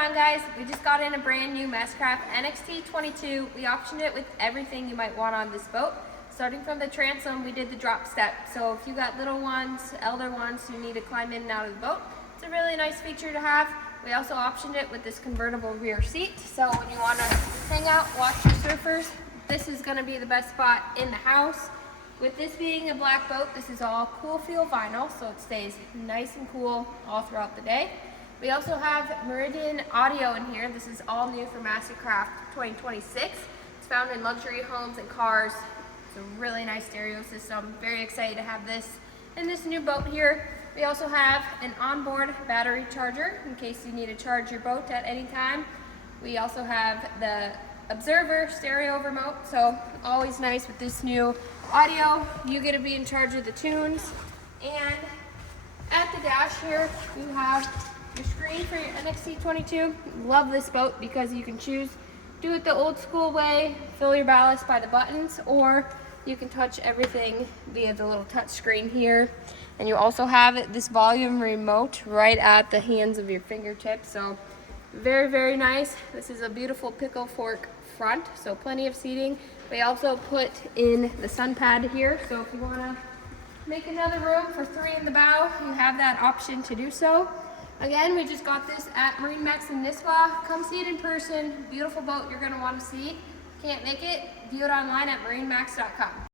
on, guys? We just got in a brand new MasterCraft NXT22. We optioned it with everything you might want on this boat. Starting from the transom, we did the drop step. So if you got little ones, elder ones who need to climb in and out of the boat, it's a really nice feature to have. We also optioned it with this convertible rear seat. So when you want to hang out, watch your surfers, this is going to be the best spot in the house. With this being a black boat, this is all cool feel vinyl, so it stays nice and cool all throughout the day. We also have Meridian audio in here. This is all new for MasterCraft 2026. It's found in luxury homes and cars. It's a really nice stereo system. Very excited to have this in this new boat here. We also have an onboard battery charger in case you need to charge your boat at any time. We also have the observer stereo remote, so always nice with this new audio. You get to be in charge of the tunes. And at the dash here, you have your screen for your NXT22. Love this boat because you can choose, do it the old school way, fill your ballast by the buttons, or you can touch everything via the little touch screen here. And you also have this volume remote right at the hands of your fingertips. So very, very nice. This is a beautiful pickle fork front, so plenty of seating. We also put in the sun pad here, so if you want to make another room for 3 in the bow, you have that option to do so. Again, we just got this at MarineMax in Nisswa. Come see it in person. Beautiful boat you're going to want to see. Can't make it? View it online at MarineMax.com.